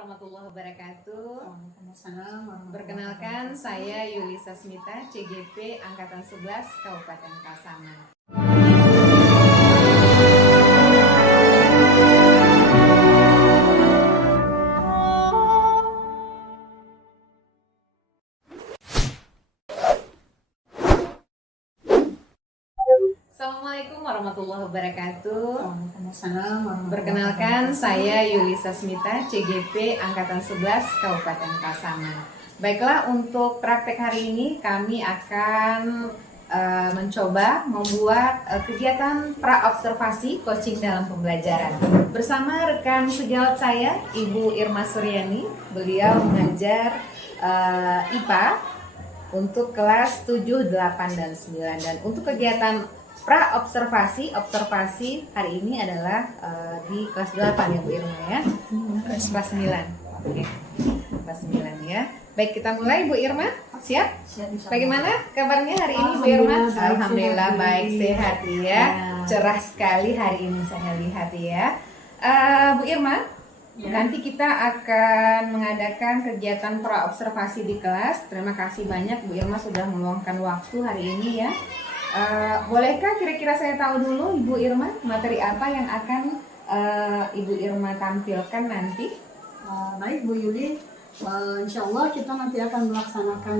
warahmatullahi wabarakatuh. Waalaikumsalam warahmatullahi Perkenalkan, wabarakatuh. saya Yulisa Smita, CGP Angkatan 11 Kabupaten Pasaman. Assalamualaikum warahmatullahi wabarakatuh. Waalaikumsalam warahmatullahi Perkenalkan, wabarakatuh. saya Yulisa Smita, CGP Angkatan 11 Kabupaten Pasaman. Baiklah, untuk praktek hari ini kami akan mencoba membuat kegiatan pra-observasi coaching dalam pembelajaran bersama rekan sejawat saya, Ibu Irma Suryani. Beliau mengajar IPA untuk kelas 7, 8, dan 9. Dan untuk kegiatan pra-observasi hari ini adalah di kelas 8 ya Bu Irma ya. Kelas 9. Oke. Kelas 9 ya. Baik, kita mulai Bu Irma. Siap? Bagaimana kabarnya hari ini Bu Irma? Alhamdulillah baik, sehat ya. Cerah sekali hari ini saya lihat ya. Bu Irma, nanti kita akan mengadakan kegiatan pra-observasi di kelas. Terima kasih banyak Bu Irma sudah meluangkan waktu hari ini ya. Bolehkah kira-kira saya tahu dulu Ibu Irma materi apa yang akan Ibu Irma tampilkan nanti? Baik Bu Yuli, insya Allah kita nanti akan melaksanakan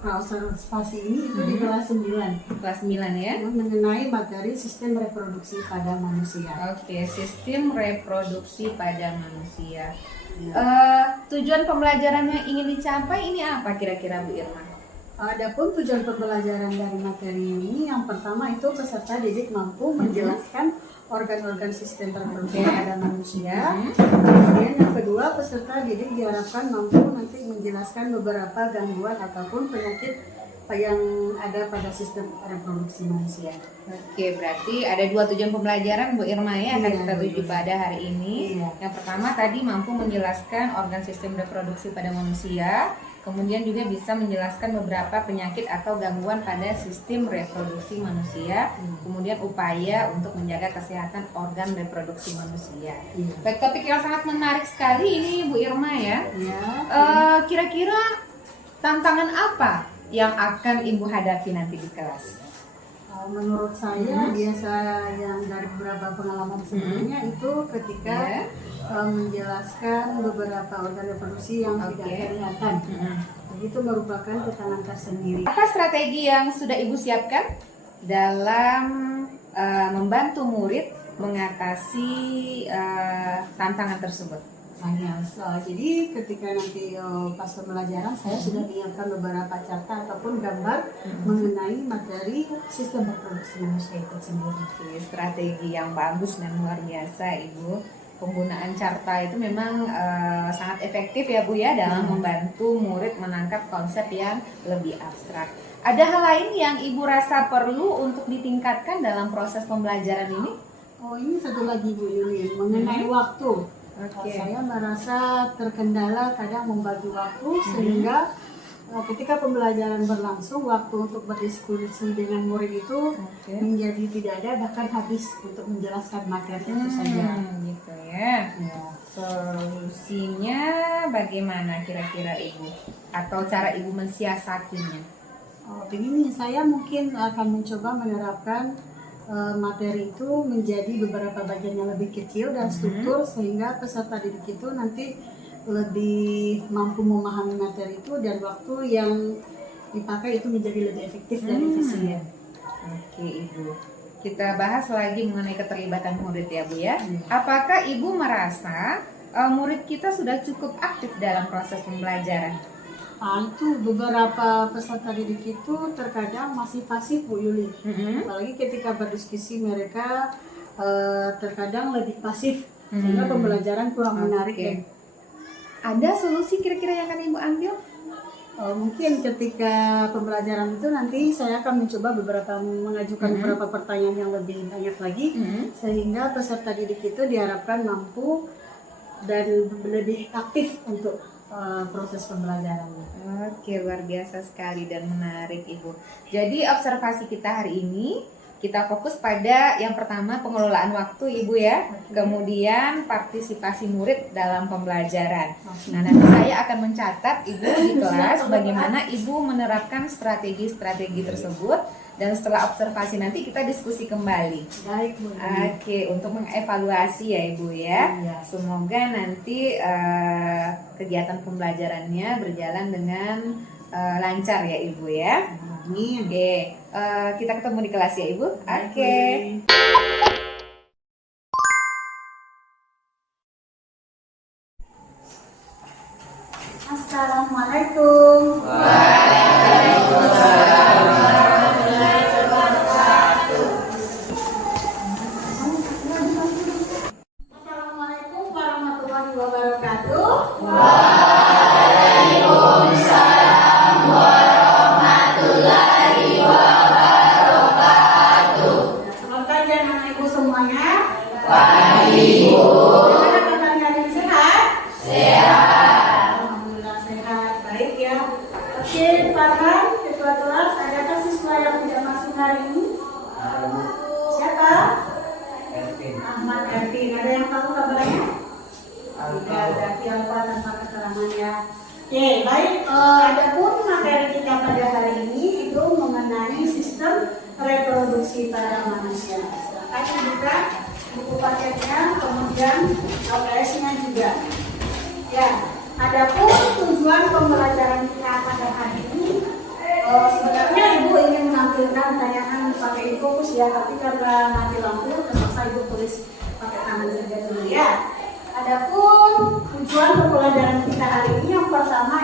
pra-observasi ini itu di kelas 9. Kelas 9 ya. Mengenai materi sistem reproduksi pada manusia. Oke, sistem reproduksi pada manusia. Tujuan pembelajaran yang ingin dicapai ini apa kira-kira Bu Irma? Adapun tujuan pembelajaran dari materi ini, yang pertama itu peserta didik mampu menjelaskan organ-organ sistem reproduksi pada manusia. Kemudian yang kedua, peserta didik diharapkan mampu nanti menjelaskan beberapa gangguan ataupun penyakit yang ada pada sistem reproduksi manusia. Oke, berarti ada dua tujuan pembelajaran Bu Irma ya akan kita tuju pada hari ini. Yang pertama tadi mampu menjelaskan organ sistem reproduksi pada manusia. Kemudian juga bisa menjelaskan beberapa penyakit atau gangguan pada sistem reproduksi manusia. Kemudian upaya untuk menjaga kesehatan organ reproduksi manusia. Baik, topik yang sangat menarik sekali ini Bu Irma ya. Kira-kira tantangan apa yang akan Ibu hadapi nanti di kelas? Menurut saya biasa yang dari beberapa pengalaman sebelumnya itu ketika menjelaskan beberapa organ reproduksi yang tidak kelihatan. Itu merupakan tantangan tersendiri. Apa strategi yang sudah Ibu siapkan dalam membantu murid mengatasi tantangan tersebut? Jadi ketika nanti pas pembelajaran saya sudah menyiapkan beberapa carta ataupun gambar mengenai materi sistem reproduksi manusia itu sendiri. Strategi yang bagus dan luar biasa Ibu. Penggunaan carta itu memang sangat efektif ya Bu ya dalam membantu murid menangkap konsep yang lebih abstrak. Ada hal lain yang Ibu rasa perlu untuk ditingkatkan dalam proses pembelajaran ini? Ini satu lagi Bu Yuli, mengenai waktu. Saya merasa terkendala kadang membagi waktu sehingga ketika pembelajaran berlangsung waktu untuk berdiskusi dengan murid itu menjadi tidak ada, bahkan habis untuk menjelaskan materi itu saja. Gitu ya. Solusinya bagaimana kira-kira Ibu? Atau cara Ibu mensiasatinya? Begini, saya mungkin akan mencoba menerapkan materi itu menjadi beberapa bagian yang lebih kecil dan struktur sehingga peserta didik itu nanti lebih mampu memahami materi itu dan waktu yang dipakai itu menjadi lebih efektif dan efisien. Oke Ibu, kita bahas lagi mengenai keterlibatan murid ya Bu ya. Apakah Ibu merasa murid kita sudah cukup aktif dalam proses pembelajaran? Itu beberapa peserta didik itu terkadang masih pasif Bu Yuli. Apalagi ketika berdiskusi mereka terkadang lebih pasif sehingga pembelajaran kurang menarik. Ada solusi kira-kira yang akan Ibu ambil? Mungkin ketika pembelajaran itu nanti saya akan mencoba mengajukan beberapa pertanyaan yang lebih banyak lagi sehingga peserta didik itu diharapkan mampu dan lebih aktif untuk proses pembelajaran. Oke, luar biasa sekali dan menarik Ibu. Jadi observasi kita hari ini kita fokus pada yang pertama pengelolaan waktu Ibu ya, kemudian partisipasi murid dalam pembelajaran. Nah, nanti saya akan mencatat Ibu di kelas bagaimana Ibu menerapkan strategi-strategi tersebut, dan setelah observasi nanti kita diskusi kembali. Baik, Bu. Oke, untuk mengevaluasi ya Ibu ya. Iya. Semoga nanti kegiatan pembelajarannya berjalan dengan lancar ya Ibu ya. Amin. Oke, kita ketemu di kelas ya Ibu. Oke. Assalamualaikum. Assalamualaikum warahmatullahi wabarakatuh. Selamat pagi anak ibu semuanya. Pagi ibu. Bagaimana kabarnya hari ini, sehat? Alhamdulillah sehat, baik ya. Oke, Farhan, ketua kelas, adakah siswa yang tidak masuk hari ini? Siapa? Ahmad Ervin. Ada yang tahu kabarnya? Tidak, berarti Alfa tanpa keterangan ya. Oke, baik. Adapun materi kita pada hari ini itu mengenai sistem reproduksi pada manusia. Silakan dibuka buku paketnya, kemudian LPS-nya juga. Ya, adapun tujuan pembelajaran kita pada hari ini, sebenarnya Ibu ingin menampilkan tayangan pakai fokus ya, tapi karena mati lampu terpaksa Ibu tulis pakai tangan saja dulu ya. Adapun tujuan pembelajaran kita hari ini yang pertama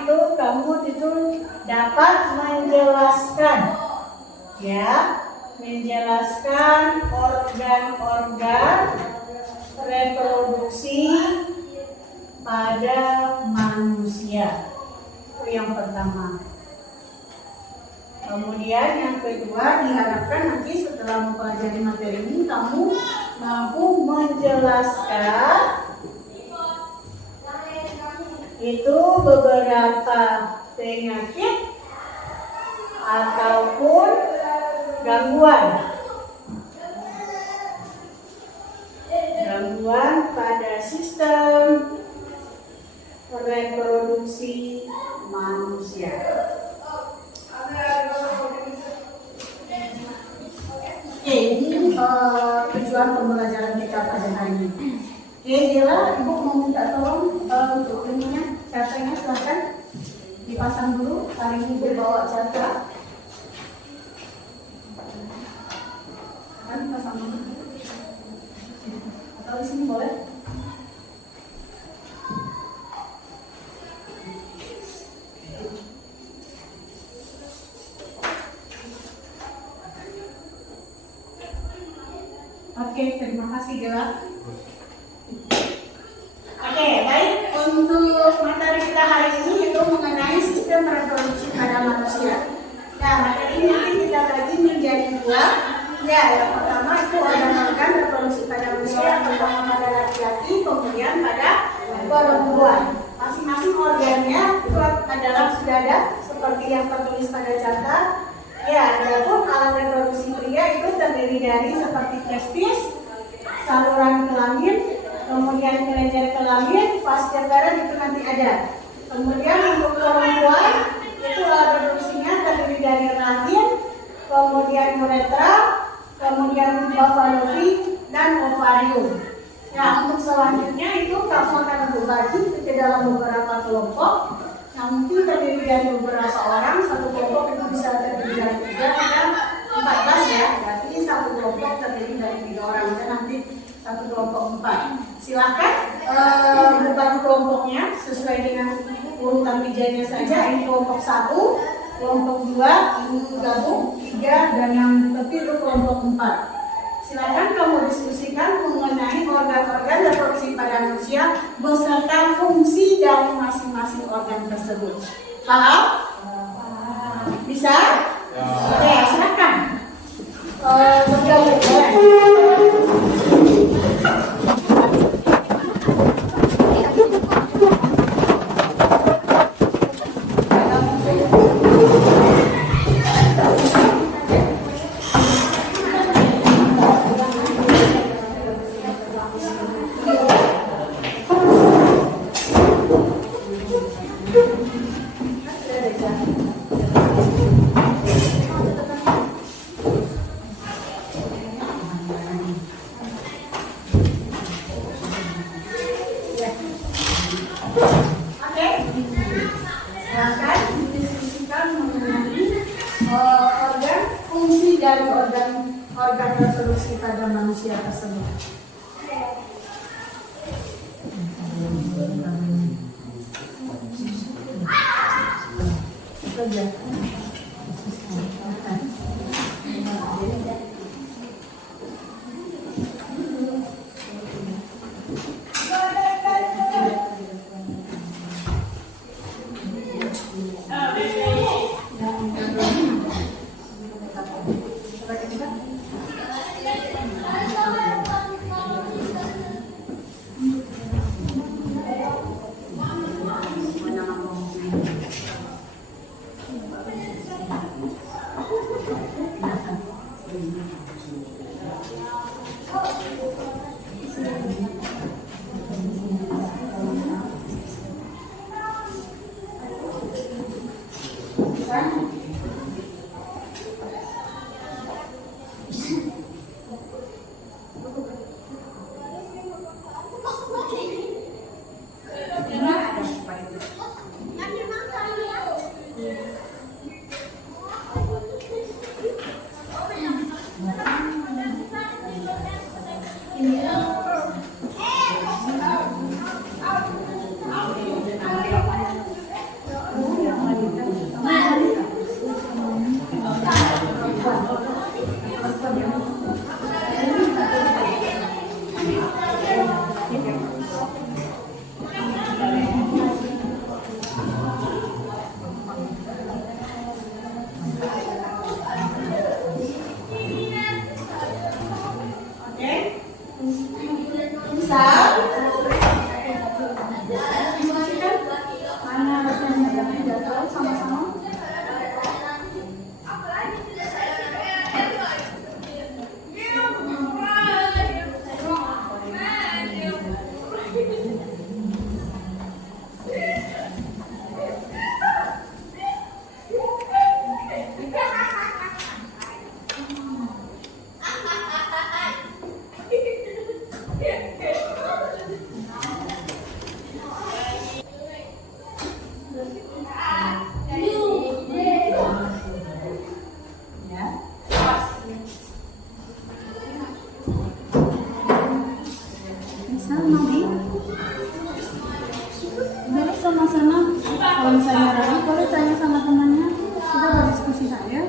itu kamu itu dapat menjelaskan ya, menjelaskan organ-organ reproduksi pada manusia. Itu yang pertama. Kemudian yang kedua, diharapkan nanti setelah mempelajari materi ini kamu mampu menjelaskan itu beberapa penyakit ataupun gangguan pada sistem reproduksi manusia. Oke, ini tujuan pembelajaran kita pada hari ini. Oke, Dela, Ibu mau minta tolong untuk ininya, cartanya silahkan dipasang dulu. Hari ini Ibu bawa carta. Kan pasang dulu. Atau di sini boleh? Oke, terima kasih Dela. Oke, baik. Untuk materi kita hari ini itu mengenai sistem reproduksi pada manusia. Nah, materi ini nanti kita bagi menjadi dua. Ya, yang pertama itu organ-organ reproduksi pada manusia, yang pertama pada laki-laki, kemudian pada perempuan. Masing-masing organnya itu adalah sudah ada seperti yang tertulis pada carta. Ya, adapun alat reproduksi pria itu terdiri dari seperti testis, saluran kelamin, kemudian kelenjar kelamin, vas dataran itu nanti ada. Kemudian untuk perempuan itu alat reproduksinya terdiri dari rahim, kemudian uretra, kemudian fallopi dan ovarium. Nah, untuk selanjutnya itu kamu akan berbagi ke dalam beberapa kelompok. Nah, mungkin terdiri dari beberapa orang, satu kelompok itu bisa terdiri dari 3 atau 14 ya. Berarti satu kelompok terdiri dari 3 orang dan nanti satu kelompok 4. Silakan berbagi kelompoknya sesuai dengan urutan bijanya saja. Ini kelompok 1, kelompok 2, ini gabung 3, dan yang lebih itu kelompok 4. Silakan kamu diskusikan mengenai organ-organ reproduksi pada manusia beserta fungsi dari masing-masing organ tersebut. Paham? Bisa? Oke, silakan. Bergabung boleh. Silakan didiskusikan mengenai organ fungsi dari organ reproduksi pada manusia tersebut. Sama-sama, kalau misalnya ragu boleh tanya sama temannya, kita berdiskusi saja.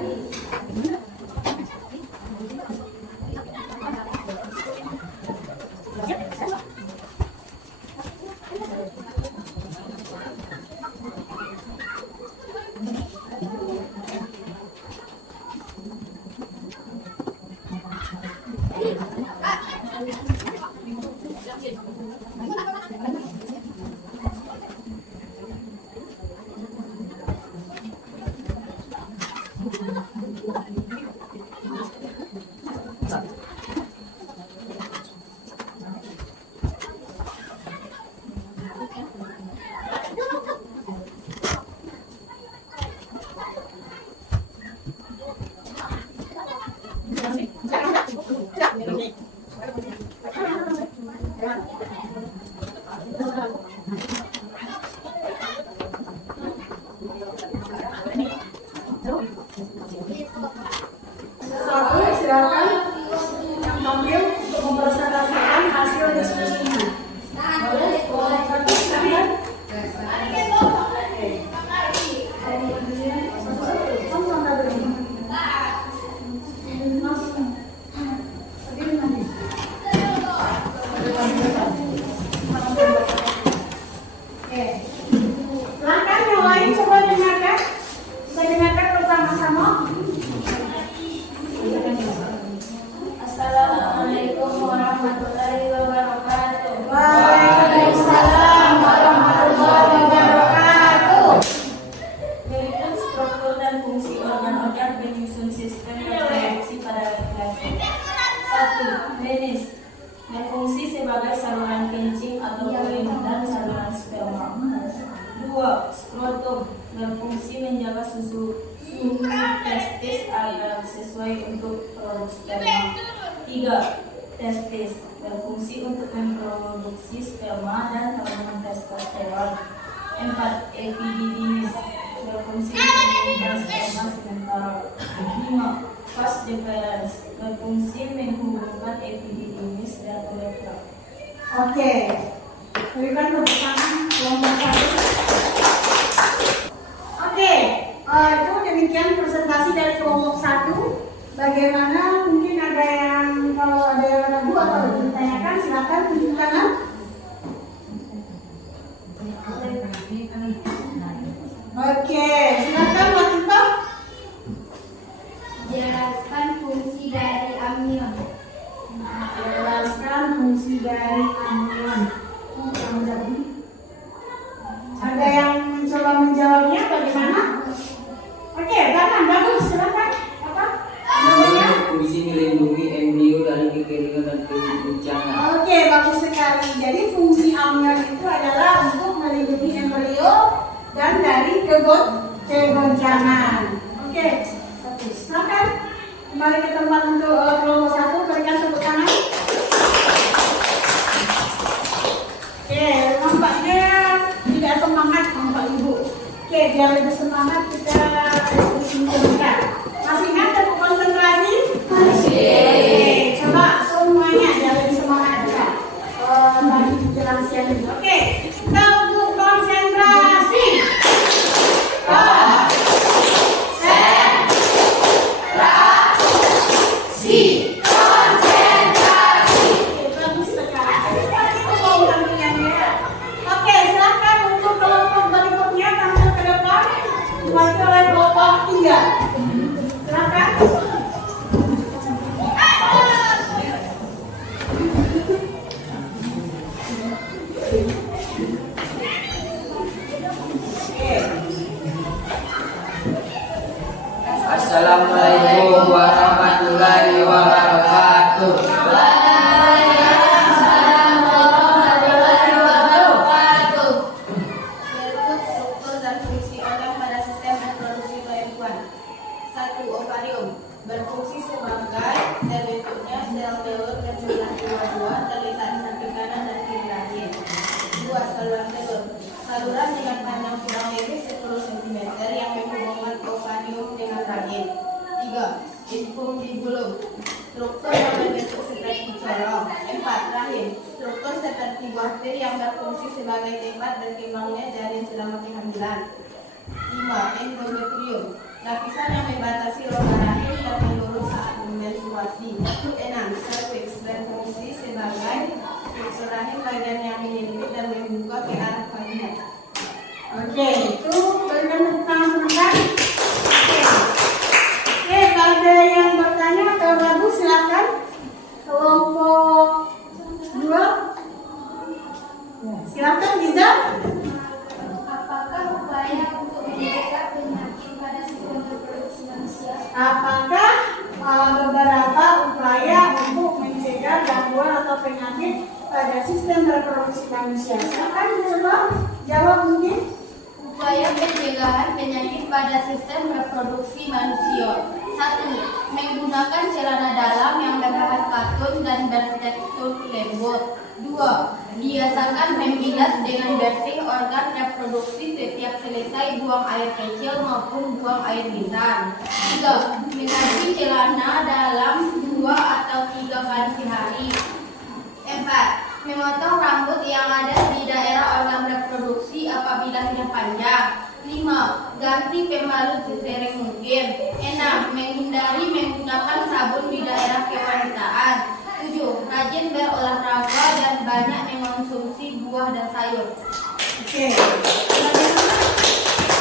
Satu, silakan yang tampil untuk mempresentasikan hasil diskusinya. Boleh? Satu, silakan. Langkah yang lain coba dengarkan. Kita dengarkan bersama-sama. Assalamualaikum warahmatullahi wabarakatuh. testis agar sesuai untuk sperma. 3. Testis berfungsi untuk memproduksi sperma dan hormon testosteron. 4. Epididymis berfungsi untuk mengumpulkan sperma sementara. 5. Vas deferens berfungsi menghubungkan epididymis dan uretra. Oke, berikan tepuk tangan kelompok 1. Oke, itu demikian presentasi dari kelompok 1. Bagaimana, mungkin ada yang, kalau ada yang ragu atau ada yang ditanyakan, silakan tunjuk tangan. Oke, silakan Mbak Tito. Jelaskan fungsi dari amion. Jelaskan fungsi dari amion. Ada yang mencoba menjawabnya bagaimana? Oke, tangan bagus, silakan. Apa? Namanya? Fungsi melindungi embrio dari kekeringan dan keguncangan. Oke, bagus sekali. Jadi fungsi amion itu adalah untuk melindungi embrio dan dari kegoncangan. Oke, satu. Silakan kembali ke tempat untuk kelompok 1, berikan tepuk tangan. Oke, nampaknya tidak semangat Bapak Ibu. Oke, biar lebih semangat kita diskusi sebentar. Masih ingat untuk konsentrasi? Masih. Coba semuanya biar lebih semangat ya. Tadi penjelasan ini. Oke, kita untuk konsentrasi. Bagus sekali. Oke, silakan untuk kelompok berikutnya tampil ke depan. Diwakili oleh kelompok 3. Silakan. Assalamualaikum warahmatullahi wabarakatuh. Berikut struktur dan fungsi organ pada sistem reproduksi perempuan. 1. Ovarium berfungsi sebagai terbentuknya sel telur berjumlah 22 terletak di samping kanan dan kiri rahim. 2. Saluran telur. Saluran dengan panjang kurang lebih 10 cm yang menghubungkan ovarium dengan rahim. 3. Infundibulum. Struktur yang berbentuk seperti corong. 4. Rahim. Struktur seperti buah pir yang berfungsi sebagai tempat berkembangnya janin selama kehamilan. 5. Endometrium. Lapisan yang membatasi rongga rahim dan melurus saat menstruasi. 6. Cervix berfungsi sebagai struktur rahim bagian yang menyempit dan membuka ke arah vagina. Oke, itu berikan tepuk tangan sebentar. Oke, kalau ada yang bertanya atau ragu silakan. Kelompok 2. Silakan Giza. Apakah upaya untuk mencegah penyakit pada sistem reproduksi manusia? Apakah beberapa upaya untuk mencegah gangguan atau penyakit pada sistem reproduksi manusia? Silakan coba jawab mungkin. Upaya pencegahan penyakit pada sistem reproduksi manusia. 1. Menggunakan celana dalam yang berbahan katun dan bertekstur lembut. 2. Biasakan membilas dengan bersih organ reproduksi setiap selesai buang air kecil maupun buang air besar. 3. Mengganti celana dalam 2 atau 3 kali sehari. 4. Memotong rambut yang ada di daerah organ reproduksi apabila sudah panjang. 5. Ganti pembalut sesering mungkin. 6. Menghindari menggunakan sabun di daerah kewanitaan. 7. Rajin berolahraga dan banyak mengonsumsi buah dan sayur. Oke.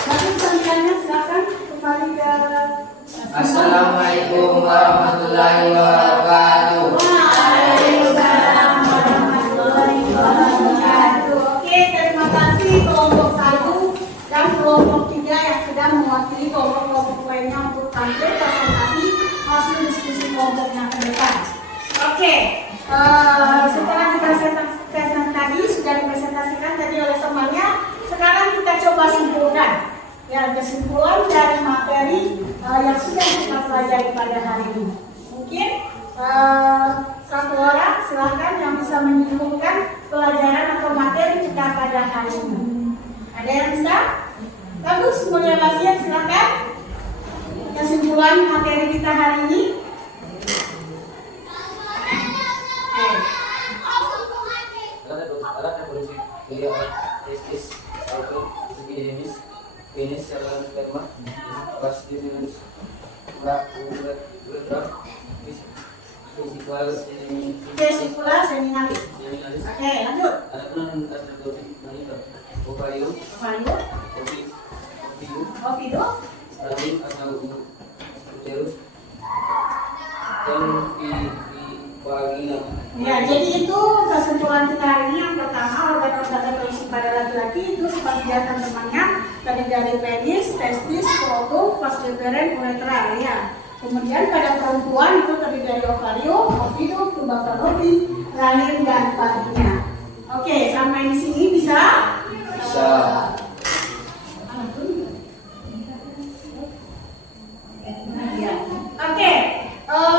Bagi pertanyaannya silakan kembali ke. Assalamualaikum warahmatullahi wabarakatuh. Waalaikumsalam warahmatullahi wabarakatuh. Oke, terima kasih kelompok 1 dan kelompok 3 yang sudah mewakili kelompok-kelompok lainnya untuk tampil presentasi hasil diskusi kelompoknya ke depan. Oke, setelah dipresentasikan tadi, sudah dipresentasikan tadi oleh temannya, sekarang kita coba simpulkan. Ya, kesimpulan dari materi yang sudah kita pelajari pada hari ini. Mungkin satu orang silakan yang bisa menyimpulkan pelajaran atau materi kita pada hari ini. Ada yang bisa? Bagus, Mulia Basian silakan. Kesimpulan materi kita hari ini. Alat reproduksi dari alat testis atau segi jenis penis saluran sperma pas jenis urat Vesicula seminalis. Oke, lanjut. ada pun alat reproduksi wanita ovarium Ovido. rahim atau uterus dan vagina. Ya, jadi itu kesimpulan kita hari ini. Yang pertama, organ-organ reproduksi pada laki-laki itu seperti teman-temannya tadi dari penis, testis, skrotum, vas deferens, uretra ya. Kemudian pada perempuan itu terdiri dari ovarium, ovidum, tuba fallopi, rahim dan vagina. Oke, sampai di sini bisa? Bisa. Oke,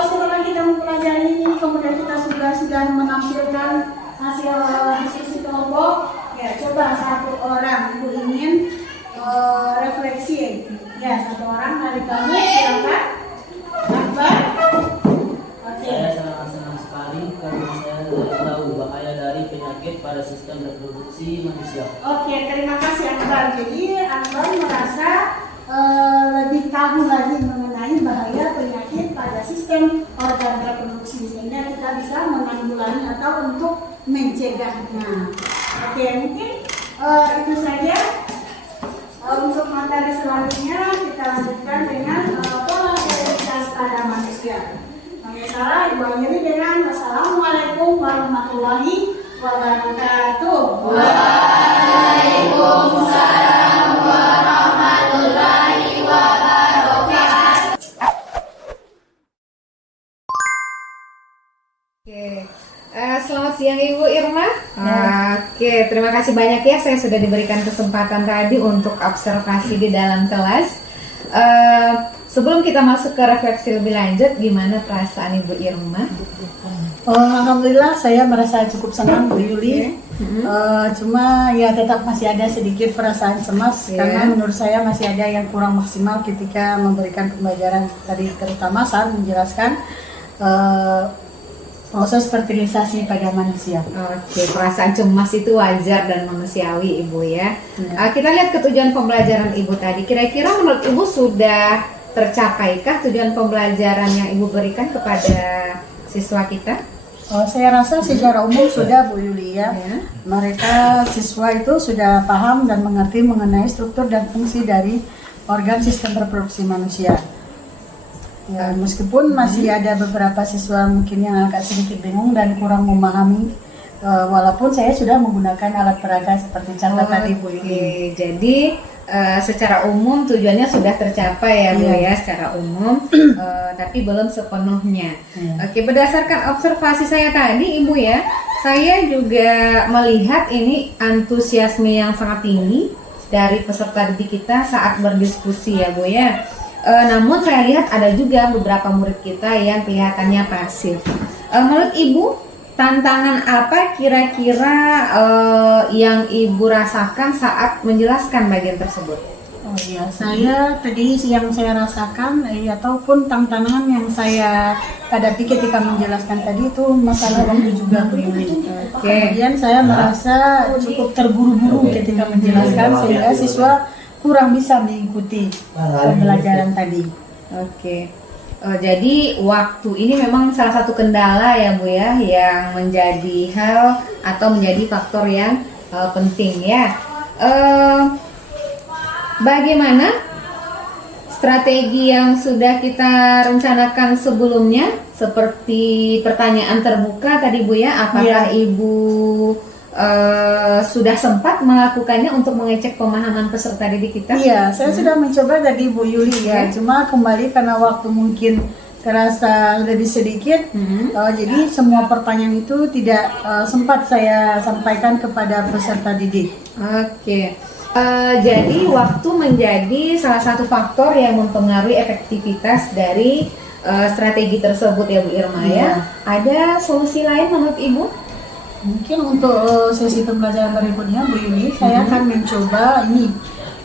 setelah kita mempelajari ini, kemudian kita sudah menampilkan hasil diskusi kelompok. Ya, coba satu orang ibu ingin refleksi. Ya, satu orang dari kamu silakan. Akbar. Oke. Saya sangat senang sekali karena saya sudah tahu bahaya dari penyakit pada sistem reproduksi manusia. Oke, terima kasih Akbar. Jadi Akbar merasa lebih tahu lagi mengenai bahaya penyakit pada sistem organ reproduksi, sehingga kita bisa menanggulangi atau untuk mencegahnya. Oke, mungkin itu saja. Untuk materi selanjutnya kita lanjutkan dengan pola prioritas pada manusia. Kami salah Ibu akhiri dengan wassalamualaikum warahmatullahi wabarakatuh. Waalaikumsalam warahmatullahi wabarakatuh. Oke, selamat siang Ibu Irma. Oke, terima kasih banyak ya, saya sudah diberikan kesempatan tadi untuk observasi di dalam kelas. Sebelum kita masuk ke refleksi lebih lanjut, gimana perasaan Ibu Irma? Alhamdulillah saya merasa cukup senang Bu Yuli. Cuma ya tetap masih ada sedikit perasaan cemas karena menurut saya masih ada yang kurang maksimal ketika memberikan pembelajaran tadi, terutama saat menjelaskan proses fertilisasi pada manusia. Oke, perasaan cemas itu wajar dan manusiawi Ibu ya. Kita lihat ke tujuan pembelajaran Ibu tadi. Kira-kira menurut Ibu sudah tercapaikah tujuan pembelajaran yang Ibu berikan kepada siswa kita? Saya rasa secara umum sudah Bu Yuli ya. Mereka siswa itu sudah paham dan mengerti mengenai struktur dan fungsi dari organ sistem reproduksi manusia. Ya, meskipun masih ada beberapa siswa mungkin yang agak sedikit bingung dan kurang memahami, walaupun saya sudah menggunakan alat peraga seperti contoh tadi Bu Yuli. Jadi secara umum tujuannya sudah tercapai ya Bu ya, secara umum, tapi belum sepenuhnya. Oke, berdasarkan observasi saya tadi Ibu ya, saya juga melihat ini antusiasme yang sangat tinggi dari peserta didik kita saat berdiskusi ya Bu ya. Namun saya lihat ada juga beberapa murid kita yang kelihatannya pasif. Menurut Ibu, tantangan apa kira-kira yang Ibu rasakan saat menjelaskan bagian tersebut? Oh iya, saya tadi yang saya rasakan ataupun tantangan yang saya hadapi ketika menjelaskan tadi itu masalah waktu juga Bu Yuli. Kemudian saya merasa cukup terburu-buru ketika menjelaskan sehingga siswa kurang bisa mengikuti pembelajaran tadi. Oke. Jadi waktu ini memang salah satu kendala ya Bu ya, yang menjadi hal atau menjadi faktor yang penting ya. Bagaimana strategi yang sudah kita rencanakan sebelumnya, seperti pertanyaan terbuka tadi Bu ya, apakah Ibu sudah sempat melakukannya untuk mengecek pemahaman peserta didik kita? Iya, saya sudah mencoba tadi Bu Yuli ya, cuma kembali karena waktu mungkin terasa lebih sedikit, jadi semua pertanyaan itu tidak sempat saya sampaikan kepada peserta didik. Oke. Jadi waktu menjadi salah satu faktor yang mempengaruhi efektivitas dari strategi tersebut ya Bu Irma ya. Iya. Ada solusi lain menurut Ibu? Mungkin untuk sesi pembelajaran berikutnya Bu Yuli, saya akan mencoba ini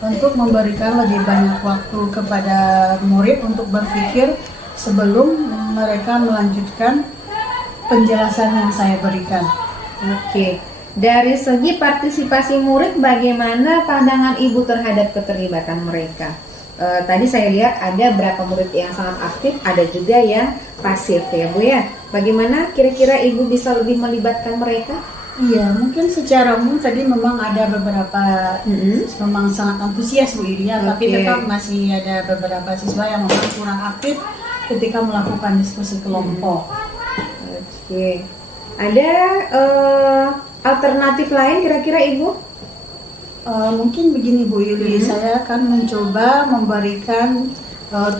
untuk memberikan lebih banyak waktu kepada murid untuk berpikir sebelum mereka melanjutkan penjelasan yang saya berikan. Oke. Dari segi partisipasi murid, bagaimana pandangan Ibu terhadap keterlibatan mereka? Tadi saya lihat ada beberapa murid yang sangat aktif, ada juga yang pasif ya Bu ya. Bagaimana kira-kira Ibu bisa lebih melibatkan mereka? Iya, mungkin secara umum tadi memang ada beberapa memang sangat antusias Bu Iria, tapi Oke. tetap masih ada beberapa siswa yang memang kurang aktif ketika melakukan diskusi kelompok. Oke. Ada alternatif lain kira-kira Ibu? Mungkin begini Bu Yuli, saya akan mencoba memberikan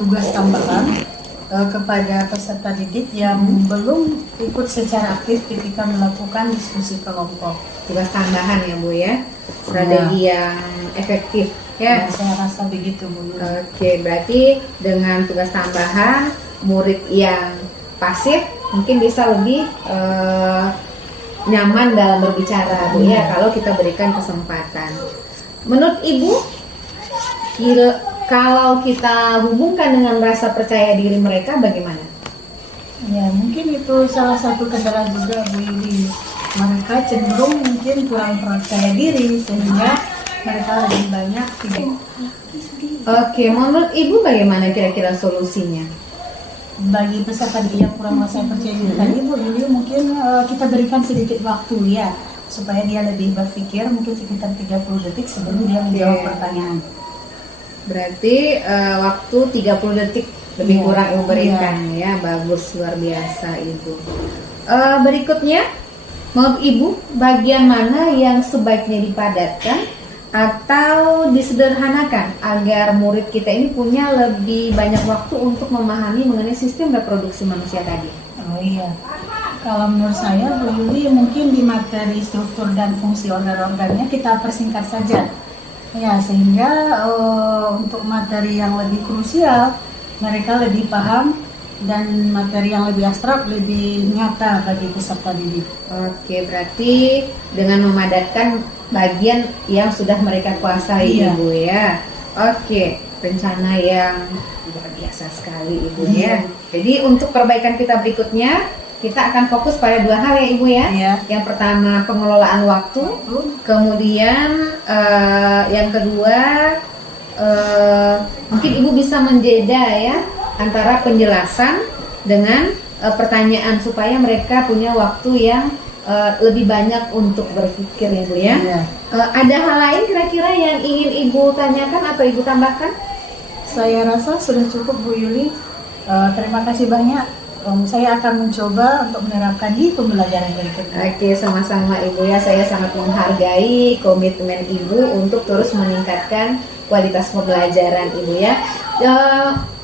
tugas tambahan kepada peserta didik yang belum ikut secara aktif ketika melakukan diskusi kelompok. Tugas tambahan ya Bu ya. Strategi yang efektif ya. Saya rasa begitu Bu Yuli. Oke, berarti dengan tugas tambahan murid yang pasif mungkin bisa lebih nyaman dalam berbicara Bu ya kalau kita berikan kesempatan. Menurut Ibu, kalau kita hubungkan dengan rasa percaya diri mereka bagaimana? Ya, mungkin itu salah satu kendala juga Bu Yuli. Mereka cenderung mungkin kurang percaya diri sehingga mereka lebih banyak tidak. Oke, menurut Ibu bagaimana kira-kira solusinya? Bagi peserta didik yang kurang merasa percaya diri tadi Bu Yuli, mungkin kita berikan sedikit waktu ya supaya dia lebih berpikir, mungkin sekitar 30 detik sebelum dia menjawab Oke. pertanyaan. Berarti waktu 30 detik lebih Iya, kurang Ibu berikan ya. Bagus, luar biasa Ibu. Berikutnya, menurut Ibu bagian mana yang sebaiknya dipadatkan atau disederhanakan agar murid kita ini punya lebih banyak waktu untuk memahami mengenai sistem reproduksi manusia tadi? Oh iya, kalau menurut saya Bu Yuli mungkin di materi struktur dan fungsi organ-organnya kita persingkat saja. Ya, sehingga untuk materi yang lebih krusial mereka lebih paham dan materi yang lebih abstrak lebih nyata bagi peserta didik. Oke, berarti dengan memadatkan bagian yang sudah mereka kuasai Iya. Ibu ya. Oke, rencana yang luar biasa sekali Ibu ya. Jadi untuk perbaikan kita berikutnya, kita akan fokus pada dua hal ya Ibu ya. Iya. Yang pertama pengelolaan waktu, kemudian yang kedua mungkin Ibu bisa menjeda ya antara penjelasan dengan pertanyaan supaya mereka punya waktu yang lebih banyak untuk berpikir ya Bu ya. Iya. Ada hal lain kira-kira yang ingin Ibu tanyakan atau Ibu tambahkan? Saya rasa sudah cukup Bu Yuli. Terima kasih banyak. Saya akan mencoba untuk menerapkan di pembelajaran berikutnya. Oke, sama-sama Ibu ya. Saya sangat menghargai komitmen Ibu untuk terus meningkatkan kualitas pembelajaran Ibu ya.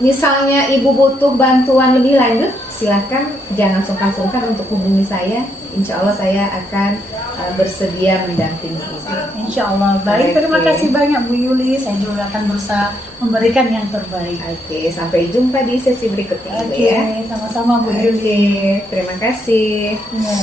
Misalnya Ibu butuh bantuan lebih lanjut, silahkan jangan sungkan-sungkan untuk hubungi saya. Insya Allah saya akan bersedia mendampingi Ibu. Insya Allah. Baik, terima Oke. kasih banyak Bu Yuli. Saya juga akan berusaha memberikan yang terbaik. Oke, sampai jumpa di sesi berikutnya Ibu Oke, ya. sama-sama Bu Yuli. Oke, terima kasih. Ya.